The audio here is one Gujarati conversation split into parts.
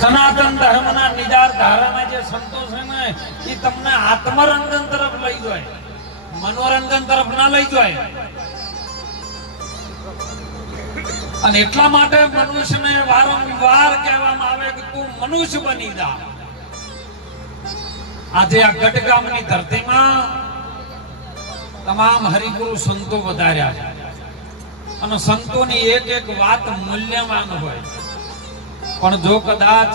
સનાતન ધર્મના નિજાર ધારાના જે સંતો છે ને એ તમને આત્મરંજન તરફ લઈ જાય, મનોરંજન તરફ ના લઈ જાય. અને એટલા માટે મનુષ્યને વારંવાર કહેવામાં આવે કે તું મનુષ્ય બની જા. આજે આ ગઢગામની ધરતીમાં તમામ હરિગુરુ સંતો વધાર્યા છે અને સંતોની એક એક વાત મૂલ્યવાન હોય. પણ જો કદાચ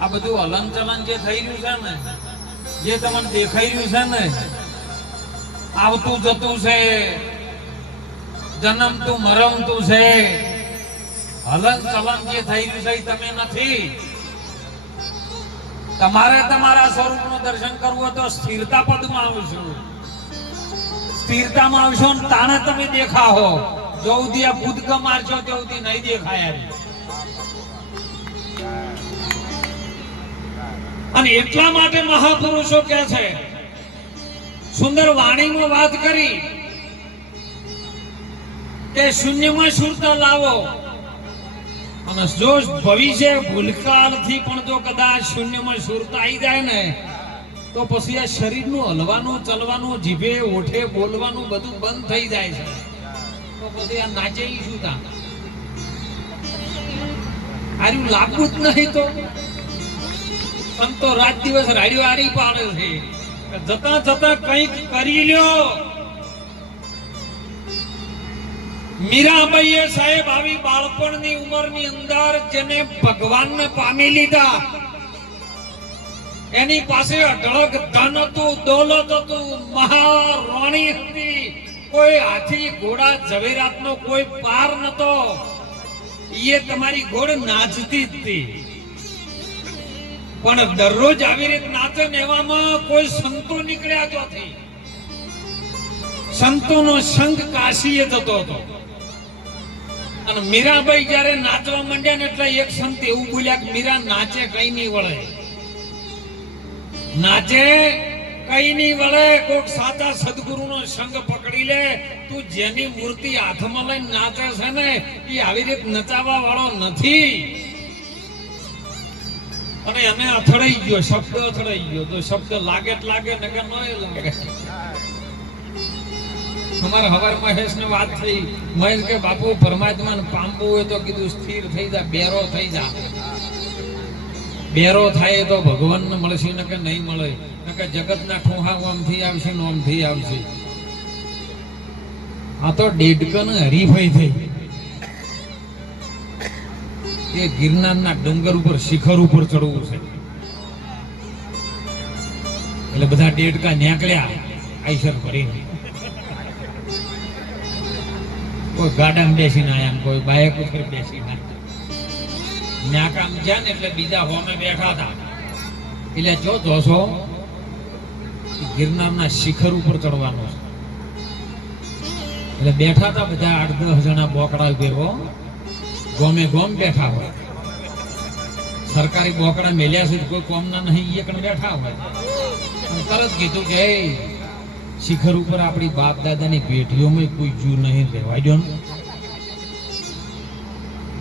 આ બધું હલન ચલન જે થઈ રહ્યું છે ને, જે તમને દેખાઈ રહ્યું છે ને, આવતું જતું છે, જન્મતું મરમતું છે, હલન ચલન જે થઈ રહ્યું છે એ તમે નથી. તમારે તમારા સ્વરૂપનું દર્શન કરવું હોય તો સ્થિરતા પદમાં આવશું. સ્થિરતામાં આવશો ને તાણે તમે દેખાહો. જો સુધી આ કૂદકા મારશો તો સુધી નહીં દેખાય. અને એટલા માટે મહાપુરુષો કહે છે, સુંદર વાણીમાં વાત કરી કે શૂન્યમાં સુરતા લાવો. અને જો ભવિષ્ય ભૂતકાળથી પણ જો કદાચ શૂન્યમાં સુરતા આવી જાય ને તો પછી આ શરીરનું હલવાનું ચલવાનું જીભે ઓઠે બોલવાનું બધું બંધ થઈ જાય છે. તો પછી આ નાચે શું તા આર્યું લાગવું જ નહીં. તો સંતો રાત દિવસ રાડિયો આરી પાડે છે, જતા જતા કંઈક કરી લ્યો. મીરાબાઈએ સાહેબ આવી બાળપણની ઉંમરની અંદર જેને ભગવાનને પામી લીધા, એની પાસે અઢળક ધન હતું, દોલત હતું, મહારાણી હતી, કોઈ હાથી ઘોડા ઝવેરાતનો કોઈ પાર નતો. એ તમારી ઘોડ નાચતી હતી, પણ દરરોજ આવી રીતે નાચે ને એવામાં કોઈ સંતો નીકળ્યા જ નથી. સંતોનો સંગ કાશીએ થતો હતો. અને મીરાબાઈ જયારે નાચવા માંડ્યા ને એટલે એક સંત એવું બોલ્યા કે મીરા નાચે કઈ નહીં વળે, નાચે કઈ નહીં વળે. કોઈક સાચા સદગુરુનો સંગ પકડી લે. તું જેની મૂર્તિ હાથમાં લઈને નાચે છે ને એ આવી રીતે નચાવવા વાળો નથી. અને એને અથડાઈ ગયો, શબ્દ અથડાઈ ગયો. તો શબ્દ લાગે જ લાગે ને કે ન લાગે. અમારા હવાર મહેશ ને વાત થઈ, મહેશ કે બાપુ પરમાત્માને પામવું હોય તો કીધું સ્થિર થઈ જા, બેરો થઈ જા. બેરો થાય તો ભગવાનને મળશે ને કે નહીં મળે, ને કે જગતના ઠોહા આમથી આવશે ને આમથી આવશે. આ તો ડેડકન હરીફાઈ થઈ. એ ગિરનારના ડુંગર ઉપર શિખર ઉપર ચડવું છે એટલે બધા ડેડકા નીકળ્યા આઈસર ભરીને. કોઈ ગાડામાં બેસીને આયા, કોઈ બાઇક ઉપર બેસીને નાકામ ગયા ને એટલે બીજા હોમે બેઠા હતા. એટલે જો જોશો ગિરનારના શિખર ઉપર ચડવાનું છે એટલે બેઠા હતા બધા 8-10 જણા બોકડા ભેગો ગોમે ગોમ બેઠા હોય. સરકારી બોકડા મેલ્યા છે કોઈ કોમના નહીં, એ કણ બેઠા હોય. તરત કીધું કે શિખર ઉપર આપણી બાપ દાદાની પેઢીઓમાં કોઈ જીવ નહીં રહેવાય દો.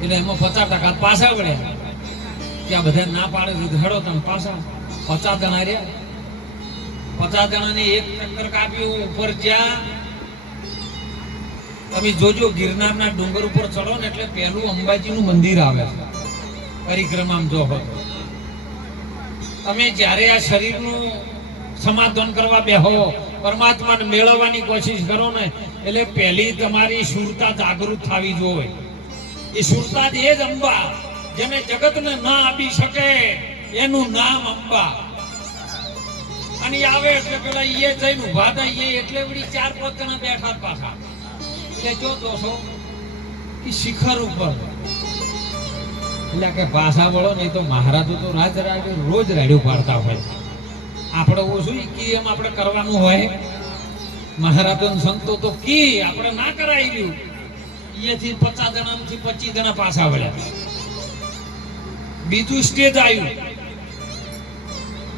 એટલે એમાં 50% પાછા વળ્યા. ત્યાં બધા ના પાડે છે હેડો તમે પાછા. 50 જણા રહ્યા. 50 જણાને એક ચક્કર કાપ્યું ઉપર જ્યાં. તમે જોજો ગિરનારના ડુંગર ઉપર ચડો ને એટલે પહેલું અંબાજીનું મંદિર આવે છે પરિક્રમામાં. જો તમે જ્યારે આ શરીરનું સમાધાન કરવા બેહો, પરમાત્માને મેળવવાની કોશિશ કરો ને એટલે પહેલી તમારી સુરતા જાગૃત થવી જોઈએ. એ સુરતા જ એ જ અંબા, જેને જગતને ના આપી શકે એનું નામ અંબા. અને આવે એટલે પેલા એ જઈને ઉભા થાય એટલે વળી 4-5 જણા બેઠા પાછા. એટલે જો દોસ્તો એ શિખર ઉપર એટલે કે ભાષા વળો નહીં તો મહારાજો તો રોજ રાડ્યું પાડતા હોય. આપણે ઓછું કે એમ આપણે કરવાનું હોય. મહારાજો સંતો તો કી આપણે ના કરાવી રહ્યું. એથી 50 જણાથી 25 જણા પાછા વળ્યા. બીજું સ્ટેજ આવ્યું,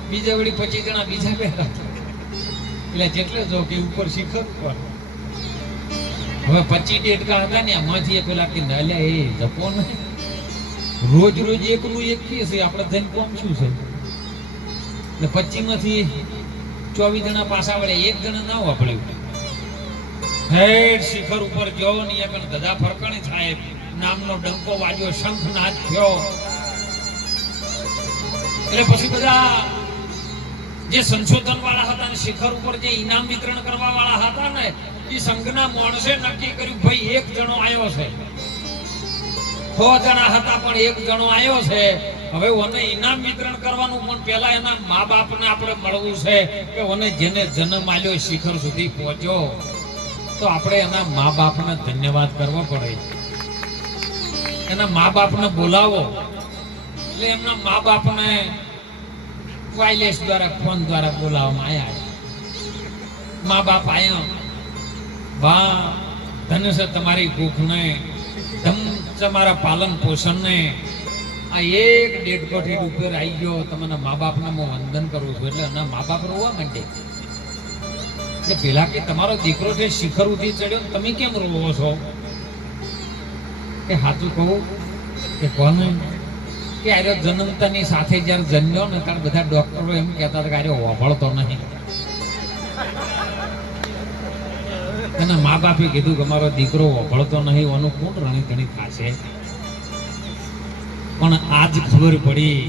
બીજા વળી 25 જણા બીજા બેઠા. એટલે જેટલે જો કે ઉપર શિખર ઉપર હવે 25 ડેડકા હતા ને, આમાંથી પેલા કે નાલ્યા એ જપો નહીં રોજ રોજ એકનું એક કીએ છે આપણે જઈને કોમ શું છે એટલે 25 માંથી 24 જણા પાછા વળે, એક જણા ના વાપર્યું. હેડ શિખર ઉપર જો ને એક ગધા ફરકણી સાહેબ નામનો ડંકો વાગ્યો, શંખનાદ થયો. એટલે પછી બધા જે સંશોધન વાળા હતા ને શિખર ઉપર જે ઇનામ વિતરણ કરવા વાળા હતા ને એ સંઘના માણસે નક્કી કર્યું ભાઈ એક જણો આવ્યો છે. 100 જણા હતા પણ એક જણો આવ્યો છે. હવે ઓને ઇનામ વિતરણ કરવાનું, પણ પહેલા એના મા બાપને આપણે મળવું છે કે ઓને જેને જન્મ આલ્યો શિખર સુધી પહોંચ્યો, તો આપણે એના મા બાપને ધન્યવાદ કરવો પડે. એના મા બાપને બોલાવો. એટલે એમના મા બાપને વાયરલેસ દ્વારા ફોન દ્વારા બોલાવવામાં આવ્યા. મા બાપ આવ્યા, વાહ ધન્ય છે તમારી ભૂખને, તમારા પાલન પોષણને. આ એક ડેડકોઠી ઉપર આવી ગયો, તમારા મા બાપને હું વંદન કરું છું. એટલે એના મા બાપ રોવા માંડે કે પેલા કે તમારો દીકરો છે શિખર ઉઠી ચડ્યો, તમે કેમ રોવો છો? કે સાચું કહું કે કોને કે આર્યો જન્મતાની સાથે જયારે જન્મ્યો ને ત્યારે બધા ડોક્ટરો એમ કહેતા હતા કે આર્યો વાપરતો નહીં. એના મા બાપે કીધું કે અમારો દીકરો વાપરતો નહીં, ઓનું કોણ રણી ધણી થશે? પણ આજ ખબર પડી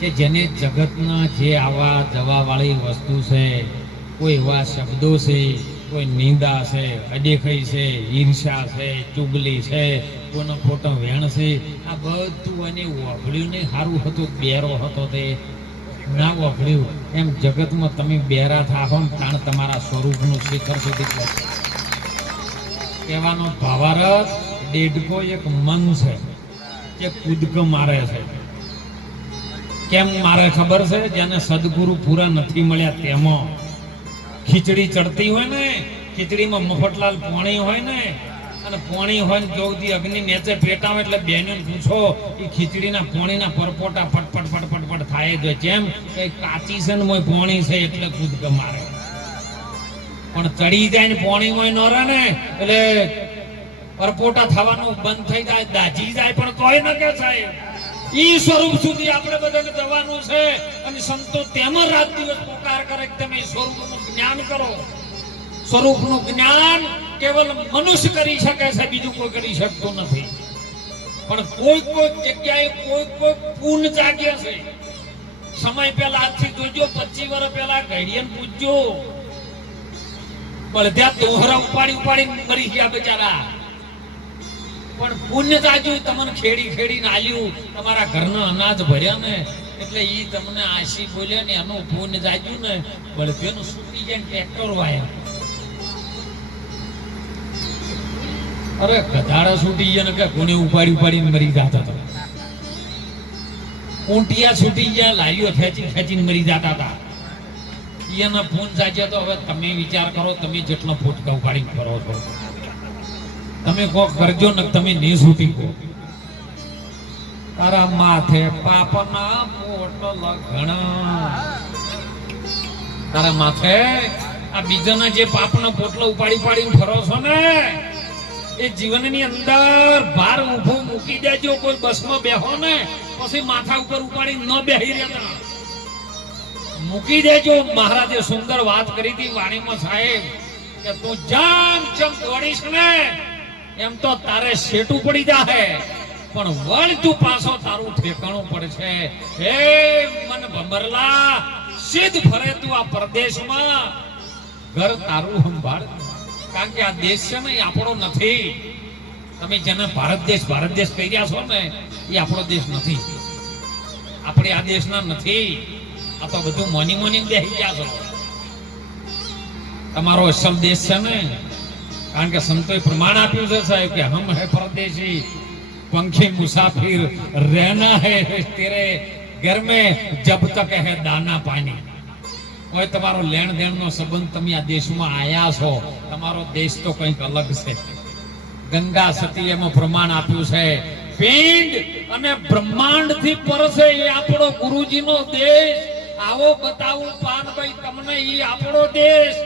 કે જેને જગતના જે આવા જવા વાળી વસ્તુ છે, કોઈ એવા શબ્દો છે, કોઈ નિંદા છે, અદેખાઈ છે, ઈર્ષા છે, ચુગલી છે, કોઈનો ખોટો વેણ છે, આ બધું એને વાપર્યું નહીં. સારું હતું બેરો હતો તે ના વાપર્યું. એમ જગતમાં તમે બેરા થાહો ને તાણ તમારા સ્વરૂપનું શિખર સુધી પહોંચો. કહેવાનો ભાવાર્થ દેડકો એક મન છે જે કૂદકો મારે છે. કેમ મારે ખબર છે? જેને સદગુરુ પૂરા નથી મળ્યા તેમાં ખીચડી ચડતી હોય ને, ખીચડીમાં મફતલાલ પોણી હોય ને, અને પોણી હોય ને જોગથી અગ્નિ નીચે પેટાવે એટલે બેનને પૂછો એ ખીચડીના પોણીના પરપોટા પટપટ પટપટ પટ થાય છે. જેમ કે કાચી છે ને મોય પોણી છે એટલે કૂદકો મારે. પણ ચડી જાય ને પોણી મોય ન રહે ને એટલે પરપોટા થવાનું બંધ થઈ જાય, દાજી જાય, પણ કોઈ ન કે સાહેબ ઈ સ્વરૂપ સુધી આપણે બધાને જવાનું છે. અને સંતો તેમાં રાત દિવસ પોકાર કરે કે તમે સ્વરૂપનું જ્ઞાન કરો. સ્વરૂપનું જ્ઞાન કેવલ મનુષ્ય કરી શકે છે, બીજું કોઈ કરી શકતું નથી. પણ કોઈ કોઈ જગ્યાએ કોઈ કોઈ પૂર્ણ જાગ્યા છે. સમય પહેલા આજથી જોજો, 25 વર્ષ પહેલા ઘડિયાને પૂછજો, પણ ત્યાં દોહરા ઉપાડી ઉપાડી મરી ગયા બચારા. પણ પુણ્ય જાજ્યું, તમને ખેડી ખેડીને આલ્યું, તમારા ઘરના અનાજ ભર્યા ને એટલે ઈ તમને આશી બોલ્યા ને એનું પુણ્ય જાજ્યું ને બળભેનું છૂટી જાય ટ્રેક્ટર વાયા. અરે ગધાડા છૂટી ગયા ને કે કોને ઉપાડી ઉપાડીને મરી જતા હતા. ઊંટિયા છૂટી ગયા, લારીઓ ખેંચી ખેંચીને મરી જતા હતા. એના ફોન જાજ્યા. તો હવે તમે વિચાર કરો, તમે જેટલો ફૂટકા ઉપાડીને ફરો છો, તમે કોક કરજો ને તમે નહીં છૂટી ગો. તારા માથે પાપના પોટલા ઘણા. તારા માથે આ બીજાના જે પાપનો પોટલો ઉપાડી પાડીને ફરો છો ને એ જીવનની અંદર ભાર ઊભો મૂકી દેજો. કોઈ બસમાં બેહો ને પછી માથા ઉપર ઉપાડી ન બેહી રહેતા, મૂકી દેજો. મહારાજે સુંદર વાત કરી હતી વાણીમાં સાહેબ કે તું જામ ચમ દોડીશ ને એમ તો તારે શેટું પડી જાય, પણ વળ તું પાછો તારું ઠેકાણું પડશે. હે મન ભમરલા, સિદ્ધ ફરે તું આ પ્રદેશમાં, ઘર તારું સંભાળ. કારણ કે આ દેશ છે ને એ આપણો નથી. તમે જેને ભારત દેશ કહી રહ્યા છો ને એ આપણો દેશ નથી. આપણે આ દેશના નથી. આ તો બધું મોની મોની બેસી ગયા છો. તમારો અસલ દેશ છે ને, કારણ કે સંતોએ પ્રમાણ આપ્યું છે સાહેબ કે હમ હે પરદેશી पंखी मुसाफिर रहना है तेरे घर में जब तक है दाना पानी. કોઈ તમારો લેણ દેણ નો સંબંધ, તમે આ દેશમાં આયા છો, તમારો દેશ તો કંઈક અલગ છે. ગંગા સતી એમાં પ્રમાણ આપ્યું છે. પિંડ અને બ્રહ્માંડ થી પર છે એ આપણો ગુરુજીનો દેશ. આવો બતાવું પાનભાઈ તમને, એ આપણો દેશ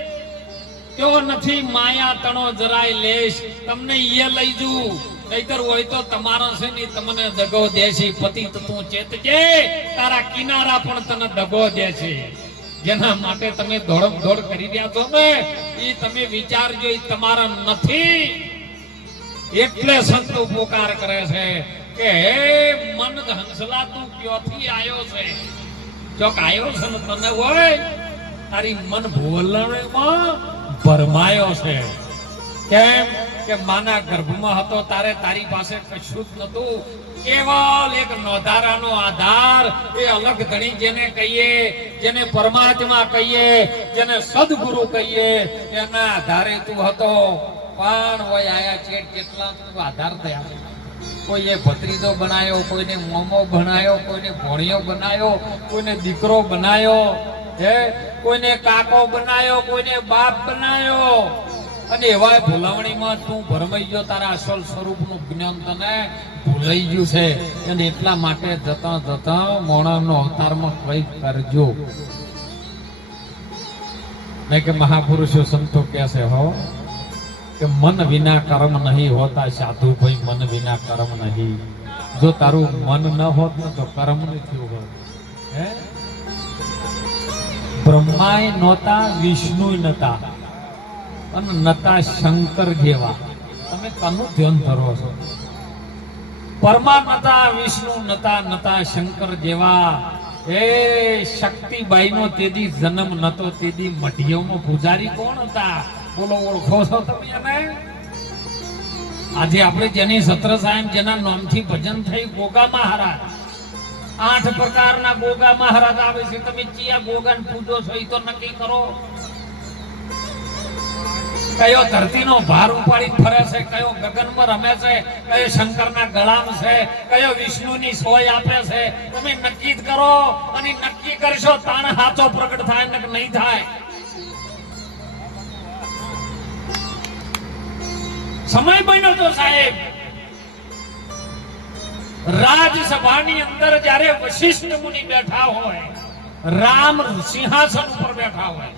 તો નથી માયા તણો જરાય લેશ. તમને એ લઈ જુ નહીતર હોય તો તમારા છે ને તમને દગો દેશી પતિત તું ચેતજે, તારા કિનારા પણ તને દગો દેશે. જેના માટે તમે દોડ કરી રહ્યા છો ને એ તમે વિચારજો, એ તમારા નથી. એટલે સંત ઉપકાર કરે છે કે હે મન હંસલા તું ક્યોથી આયો છે? ચોક આયો છે ને તને હોય તારી મન ભોલણમાં ભરમાયો છે. કેમ કે માના ગર્ભમાં હતો તારે તારી પાસે કશું જ નતું, કેવલ એક નોધારાનો આધાર, એ અલગ ધણી જેને કહીએ, જેને પરમાત્મા કહીએ, જેને સદગુરુ કહીએ, એના આધારે તું હતો. પણ હોય આયા ચેટ કેટલા આધાર થયા. કોઈએ ભત્રીજો બનાવ્યો, કોઈને મોમો બનાવ્યો, કોઈને ભોણિયો બનાવ્યો, કોઈને દીકરો બનાવ્યો, હે કોઈને કાકો બનાવ્યો, કોઈને બાપ બનાવ્યો. અને એવા ભૂલાવણીમાં તું ભરમાઈ ગયો, તારા અસલ સ્વરૂપનું જ્ઞાન તને ભૂલાઈ ગયું છે. અને એટલા માટે જતા જતા મોણાનો અવતારમાં કઈ કરજો. મેં કે મહાપુરુષો સંતો કહે હો કે મન વિના કર્મ નહીં હોતા. સાધુ ભાઈ મન વિના કર્મ નહીં. જો તારું મન ન હોત ને તો કર્મ ન થયું હોત. હે બ્રહ્માય નહોતા, વિષ્ણુ નતા, અને નતા શંકર જેવા. તમે કનું ધ્યાન ધરો છો? પરમા નતા, વિષ્ણુ નતા, નતા શંકર જેવા. એ શક્તિબાઈ નો તેદી જન્મ નતો, તેદી મઢિયાનો પૂજારી કોણ હતા? બોલો, ઓળખો છો તમે એને? આજે આપણે જેની સત્ર સાહેબ જેના નામથી ભજન થઈ, ગોગા મહારાજ. 8 પ્રકારના ગોગા મહારાજ આવે છે. તમે ચિયા ગોગાને પૂજો છો એ તો નક્કી કરો. કયો ધરતીનો ભાર ઉપાડી ફરે છે, કયો ગગનમાં રમે છે, કયો શંકરના ગળામાં છે, કયો વિષ્ણુની સોય આપે છે, તમે નક્કી જ કરો. અને નક્કી કરશો તાણ હાચો પ્રગટ થાય ને નહીં થાય. સમય બન્યો તો સાહેબ રાજસભાની અંદર જ્યારે વશિષ્ઠ મુનિ બેઠા હોય, રામ સિંહાસન ઉપર બેઠા હોય,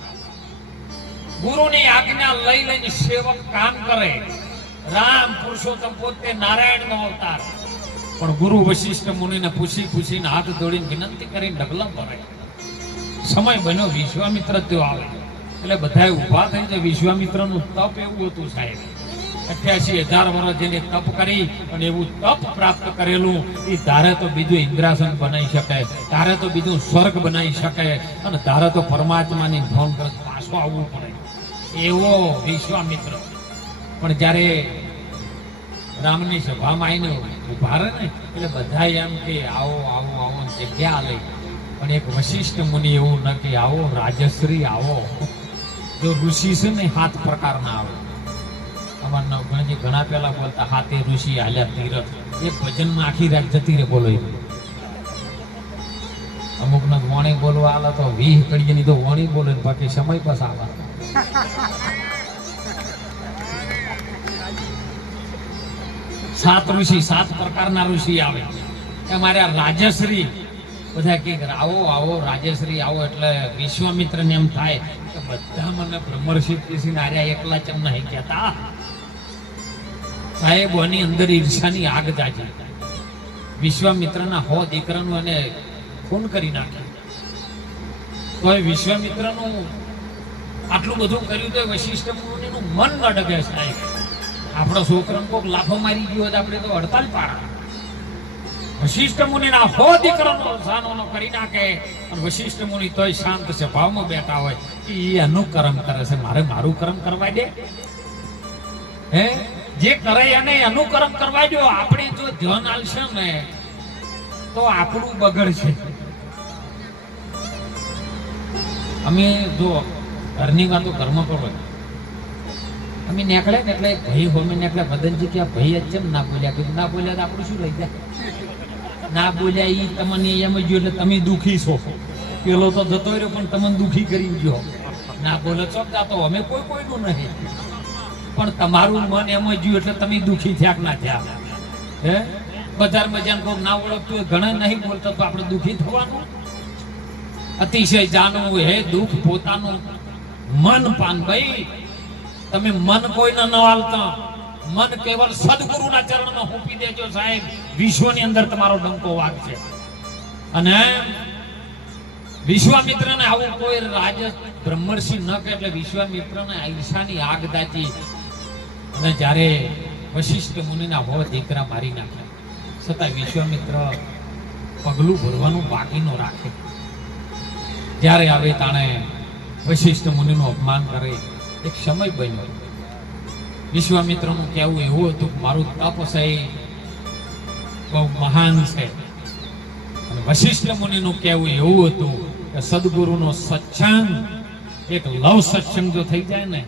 ગુરુની આજ્ઞા લઈ લઈને સેવક કામ કરે. રામ પુરુષોત્તમ પોતે નારાયણનો અવતાર, પણ ગુરુ વશિષ્ઠ મુનિને પૂછીને હાથ જોડીને વિનંતી કરીને ડગલા ભરે. સમય બન્યો વિશ્વામિત્ર ત્યો આવે એટલે બધાએ ઊભા થઈને વિશ્વામિત્રનું તપ એવું હતું સાહેબ. 88,000 વર્ષ જેને તપ કરી અને એવું તપ પ્રાપ્ત કરેલું, એ ધારે તો બીજું ઇન્દ્રાસન બનાવી શકે, ધારે તો બીજું સ્વર્ગ બનાવી શકે, અને ધારે તો પરમાત્માની ભોન પર પાછો આવવું પડે એવો વિશ્વામિત્ર. પણ જ્યારે રામની સભામાં આવીને ઉભા રહે ને એટલે બધા એમ કે આવો આવો આવો જગ્યા લઈ. પણ એક વશિષ્ઠ મુનિ એવું ન કે આવો રાજશ્રી આવો. જો ઋષિ છે ને 7 પ્રકારના આવે. અમારના ગણજી ઘણા પહેલા બોલતા હાથે ઋષિ હાલ્યા તીરથ. એ ભજનમાં આખી રાત જતી રે બોલો. અમુક ના વણી બોલવા આલા તો 20 કડીની તો વણી બોલે, બાકી સમય પાસ આવા. 7 ઋષિ, 7 પ્રકારના ઋષિ આવે. અમારે રાજશ્રી બધા કે આવો આવો રાજશ્રી આવો. એટલે વિશ્વામિત્ર ને એમ થાય કે બધા મને બ્રહ્મર્ષિ આર્યા એકલા ચમ નહીં કહેતા સાહેબ. એની અંદર ઈર્ષાની આગ જાજી. વિશ્વામિત્રના 100 દીકરાનું એને ખૂન કરી નાખ્યું. તો વિશ્વામિત્રનું આટલું બધું કર્યું તો વશિષ્ઠ મુનિનું મન ન ડગે સાહેબ. આપણો છોકરાને કોઈક લાફો મારી ગયો હોય આપણે તો હડતાલ પાડા. વશિષ્ઠ મુનિના 100 દીકરાનો સાનો કરી નાખે, અને વશિષ્ઠ મુનિ તોય શાંત છે, ભાવમાં બેઠા હોય. એ એનું કર્મ કરે છે, મારે મારું કર્મ કરવા દે. હે જે કરે એને એનું કર્મ કરવા દો. આપણે જો ધ્યાન આલશે ને તો આપણું બગડશે. અમે જો ઘરની વાતો ઘરમાં કરો. અમે નીકળે ને એટલે ભાઈ હોમે નીકળે, મદનજી કે ભાઈ જ કેમ ના બોલ્યા? કીધું ના બોલ્યા તો આપણું શું લઈ જાય? ના બોલ્યા એ તમને એમ જ એટલે તમે દુઃખી છો. પેલો તો જતો રહ્યો પણ તમને દુઃખી કરી ગયો. ના બોલે ચોક જાતો, અમે કોઈનું નહીં, પણ તમારું મન એમ જ ગયું એટલે તમે દુઃખી થયા કે ના થયા? હે બજારમાં જ્યાં કોઈ ના ઓળખતું હોય, ઘણા નહીં બોલતા તો આપણે દુઃખી થવાનું. અતિશય જાણવું હે દુઃખ પોતાનું મન પાન. ભાઈ તમે મન કોઈને ન હાલતા, મન કેવલ સદગુરુના ચરણમાં મૂકી દેજો સાહેબ, વિશ્વની અંદર તમારો ડંકો વાગશે. અને વિશ્વામિત્રને આવું કોઈ રાજ બ્રહ્મર્ષિ ન કે એટલે વિશ્વામિત્રને ઈર્ષાની આગ દાચી અને જ્યારે વશિષ્ઠ મુનિના હો દીકરા મારી નાખ્યા, છતાં વિશ્વામિત્ર પગલું ભરવાનું બાકી ન રાખે. જ્યારે આવે તાણે વશિષ્ઠ મુનિનું અપમાન કરે. એક સમય બન્યો, વિશ્વામિત્રનું કહેવું એવું હતું કે મારું તપ છે બહુ મહાન છે, અને વશિષ્ઠ મુનિનું કહેવું એવું હતું કે સદગુરુનો સત્સંગ, એક લવ સત્સંગ જો થઈ જાય ને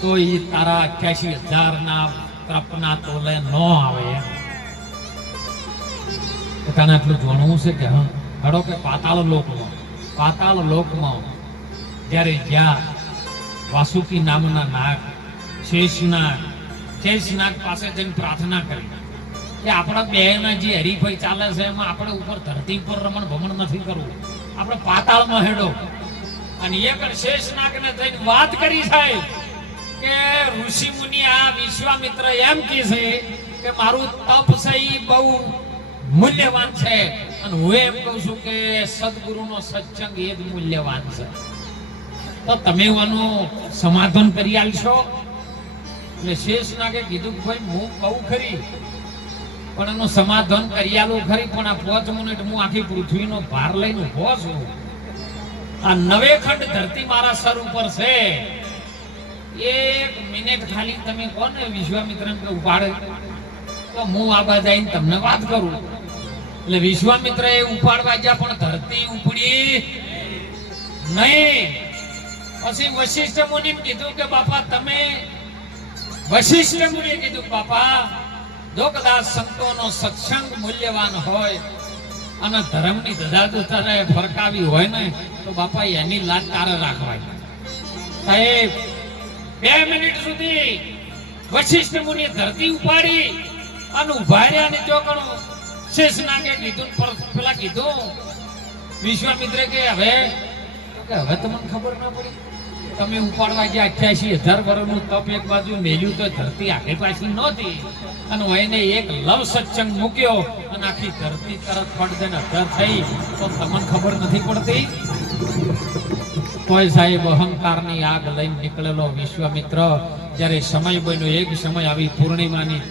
તો એ તારા 81,000 તપના તોલે ન આવે. તને એટલું જાણવું છે કે હડો કે પાતાળ લોકમાં જ્યારે જ્યાં વાસુકી નામના નાગ શેષનાગ પાસે જઈને પ્રાર્થના કરી કે આપણા બેના જે હરીફાઈ ચાલે છે એમાં આપણે ઉપર ધરતી પર રમણ ભમણ નથી કરવું, આપણે પાતાળમાં હેડો. અને એક શેષનાગને જઈને વાત કરી સાહેબ કે ઋષિ મુનિ આ વિશ્વામિત્ર એમ કહે છે કે મારું તપ છે ઈ બહુ મૂલ્યવાન છે, અને હું એમ કહું છું કે સદગુરુનો સત્સંગ એ જ મૂલ્યવાન છે, તો તમે આનું સમાધાન કરી આલશો? એટલે શેષનાગે કીધું ભાઈ હું કહું ખરી પણ એનું સમાધાન કરી આલું ખરી, પણ આ 5 મિનિટ હું આખી પૃથ્વીનો ભાર લઈને ઉભો છું, આ 9 ખંડ ધરતી મારા સર ઉપર છે, 1 મિનિટ ખાલી તમે કોને વિશ્વામિત્રને ઉપાડે તો હું આ બાજુ આવીને તમને વાત કરું. એટલે વિશ્વામિત્ર એ ઉપાડવા ગયા પણ ધરતી ઉપડી નહીં. પછી વશિષ્ઠ મુનિએ કીધું કે બાપા તમે, વશિષ્ઠ મુનિએ કીધું બાપા જો કદાચ સંતોનો સત્સંગ મૂલ્યવાન હોય અને ધર્મની ધજાદુ તારે ફરકાવી હોય ને તો બાપા એની લાજ તારે રાખવાય. સાહેબ 2 મિનિટ સુધી વશિષ્ઠ મુનિએ ધરતી ઉપાડી અને ઉભા રહ્યા ને ચોકણો શેષનાગે કીધું, પેલા કીધું વિશ્વામિત્રે કે હવે તમને ખબર ના પડી, તમે ઉપાડવા ગયા 88,000 વર્ષનું તપ એક બાજુ મેલ્યું તો ધરતી આગળ પાછી નહોતી, અને એને એક લવ સત્સંગ મૂક્યો અને આખી ધરતી તરત પડદને અધર થઈ, તો તમને ખબર નથી પડતી? કોઈ સાહેબ અહંકારની આગ લઈને નીકળેલો વિશ્વામિત્ર જ્યારે સમય બન્યો, એક સમય આવી પૂર્ણિમાની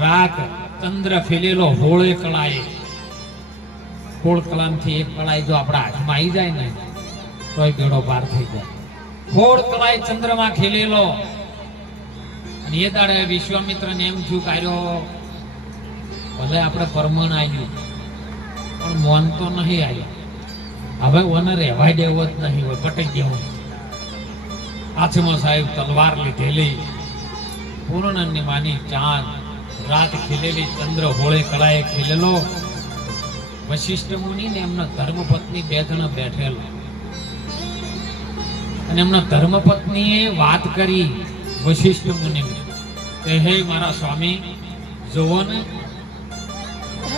રાત, ચંદ્ર ખીલેલો હોળે કળાએ, હોળ કળામથી એક કળાએ જો આપણા હાથમાં આવી જાય ને તોય બેડો પાર થઈ જાય. હોળ કળાએ ચંદ્રમાં ખીલેલો, અને એ દાડે વિશ્વામિત્રને એમ થયું કાર્યો ભલે આપણે પરમણ આવ્યું પણ મોન તો નહીં આવ્યું, હવે ઓને રહેવાય દેવો જ નહીં, હોય પટી દેવું. હાથમાં સાહેબ તલવાર લીધેલી, પૂર્ણની માની ચાંદ, રાત ખીલેલી, ચંદ્ર હોળે કળાએ ખીલેલો. વશિષ્ઠ મુનિ ને એમના ધર્મપત્ની 2 જણા બેઠેલા, અને એમના ધર્મપત્નીએ વાત કરી વશિષ્ઠ મુનિને કે હે મારા સ્વામી, જોવો ને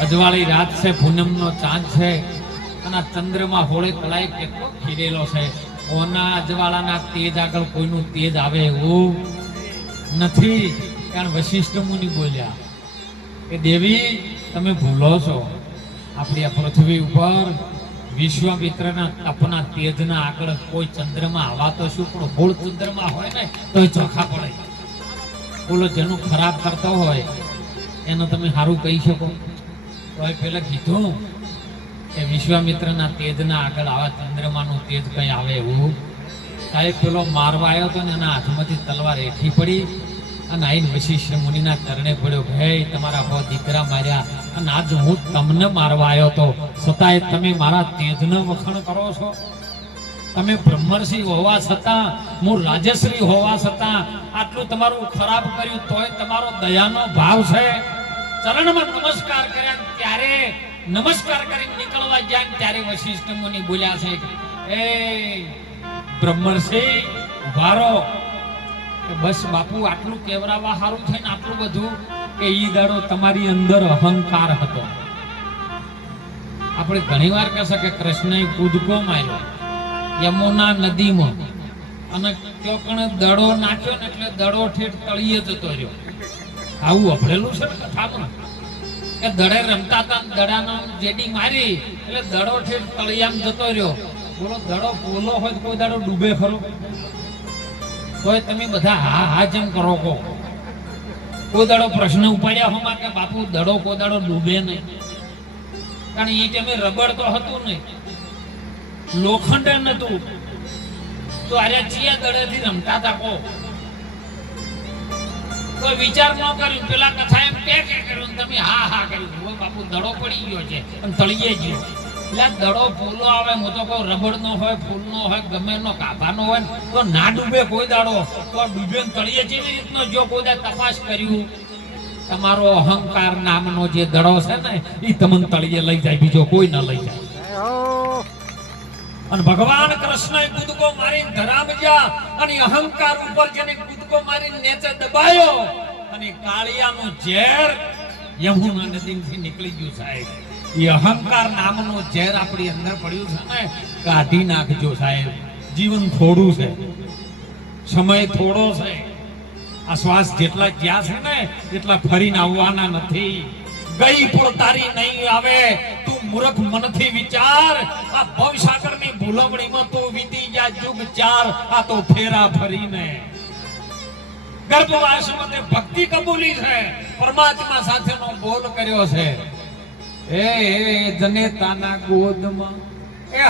અજવાળી રાત છે, પૂનમનો ચાંદ છે, અને ચંદ્રમાં હોળે કળાએ કેટલો ખીલેલો છે, ઓના અજવાળાના તેજ આગળ કોઈનું તેજ આવે એવું નથી. કારણ વશિષ્ઠ મુનિ બોલ્યા કે દેવી તમે ભૂલો છો, આપણી આ પૃથ્વી ઉપર વિશ્વામિત્રના તપના તેજના આગળ કોઈ ચંદ્રમાં આવા તો શું, પણ હોળ ચંદ્રમાં હોય ને તો ચોખા પડે. બોલો જેનું ખરાબ કરતો હોય એને તમે સારું કહી શકો? તો પેલા કીધું કે વિશ્વામિત્રના તેજના આગળ આવા ચંદ્રમાનું તેજ કઈ આવે એવું? સાહેબ પેલો મારવા આવ્યો હતો ને એના હાથમાંથી તલવાર હેઠી પડી અને આઈને વશિષ્ઠ મુનિના ચરણે પડ્યો, ભાઈ તમારા 2 દીકરા માર્યા અને આજ હું તમને મારવા આવ્યો તો છતાંય તમે મારા તેજનો વખાણ કરો છો? તમે બ્રહ્મર્ષિ હોવા છતાં, હું રાજશ્રી હોવા છતાં આટલું તમારું ખરાબ કર્યું તોય તમારો દયાનો ભાવ છે? ચરણમાં નમસ્કાર કર્યા ત્યારે, નમસ્કાર કરીને નીકળવા ગયા ત્યારે વશિષ્ઠ મુનિ બોલ્યા છે, એ બ્રહ્મર્ષિ ઉભા રહો. બસ બાપુ આટલું કેવરાવા સારું છે ને આટલું બધું કે ઈ દાડો તમારી અંદર અહંકાર હતો. આપણે ઘણી વાર કહેશે કે કૃષ્ણએ કૂદકો માર્યો યમુના નદીમાં અને ચોકણ દડો નાખ્યો ને એટલે દડો ઠેઠ તળિયે જતો રહ્યો. આવું અભળેલું છે ને કથામાં કે દડે રમતા હતા ને દડાનો જેડી મારી એટલે દડો ઠેર તળિયામ જતો રહ્યો. બોલો દડો પોલો હોય તો કોઈ દાડો ડૂબે ખરો? તોય તમે બધા હા હા જેમ કરો કહો. કોઈ દાડો પ્રશ્ન ઉપાડ્યા હોમાં કે બાપુ દડો કોઈ દાડો ડૂબે નહીં? કારણ એ ટાઈમે રબડ તો હતું નહીં, લોખંડ નતું, તો અરે ચિયા દડેથી રમતા હતા કહો? કોઈ વિચાર ન કર્યું, પેલા કથા એમ કે કર્યું તમે હા હા કર્યું. ઓય બાપુ દડો પડી ગયો છે અને તળિયે ગયો. એટલે દડો ફૂલો આવે, હું તો કહું રબડ નો હોય, ફૂલ નો હોય, ગમે નો કાભાનો હોય તો ના ડૂબે કોઈ દાડો. તો ડૂબે તળિયે જેવી રીતનો જો કોઈ દાડ તપાસ કર્યું, તમારો અહંકાર નામનો જે દડો છે ને એ તમને તળિયે લઈ જાય, બીજો કોઈ ન લઈ જાય. અને ભગવાન કૃષ્ણએ કૂદકો મારીને ધરામજા અને અહંકાર ઉપર જેને કૂદકો મારીને નીચે દબાયો અને કાળિયાનું ઝેર યમુના નદીમાંથી નીકળી ગયું. સાહેબ એ અહંકાર નામનું ઝેર આપણી અંદર પડ્યું છે ને, કાઢી નાખજો સાહેબ. જીવન થોડું છે, સમય થોડો છે. આ શ્વાસ જેટલા જ્યાં છે ને એટલા ફરીને આવવાના નથી. ગઈ પણ તારી નહીં આવે, તું મૂર્ખ મનથી વિચાર. આ ભવસાગરની ભૂલવણીમાં તું વીતી જા જુગ ચાર. આ તો ફેરા ફરીને ગર્ભવાસમાં તે ભક્તિ કબૂલી છે, પરમાત્મા સાથેનો બોલ કર્યો છે. એ જનેતાના ગોદમાં એ